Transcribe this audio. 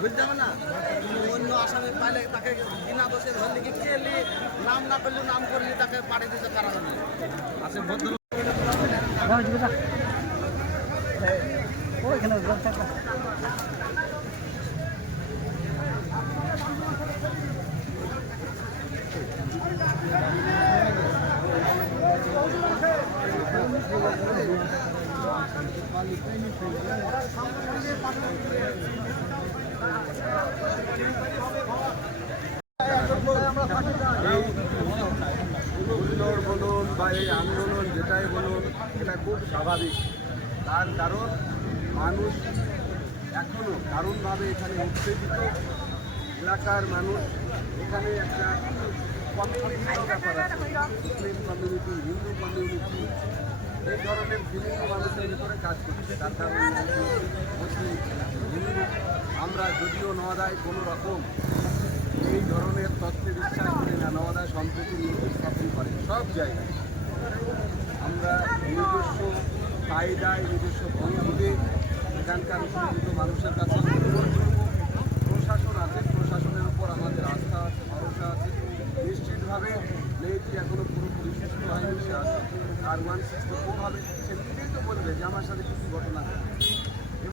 বুঝতে হবে না, অন্য আসামি পাইলে তাকে বিনা দোষে ধরলে কি খেলি নাম না করলে নাম করলে তাকে পাঠিয়ে দিতে কারণ নেই। আসে ভদ্র ওইখানে বলুন বা এই আন্দোলন যেটাই বলুন, এটা খুব স্বাভাবিক। তার কারণ মানুষ এখনও দারুণভাবে এখানে উত্তেজিত। এলাকার মানুষ এখানে একটা কমিউনিটির ব্যাপার আছে, মুসলিম কমিউনিটি, হিন্দু কমিউনিটি, এই ধরনের বিভিন্ন মানুষের ভিতরে কাজ করছে। তার কারণ মুসলিম, হিন্দু, আমরা যদিও নওয়াদায় কোনো রকম এই ধরনের তথ্যে বিশ্বাস করি না। নওয়াদায় সম্প্রীতি নোটিশ স্থাপন করে সব জায়গায়। আমরা নিজস্ব কায়দায় নিজস্ব ভঙ্গিতে এখানকার উপযুক্ত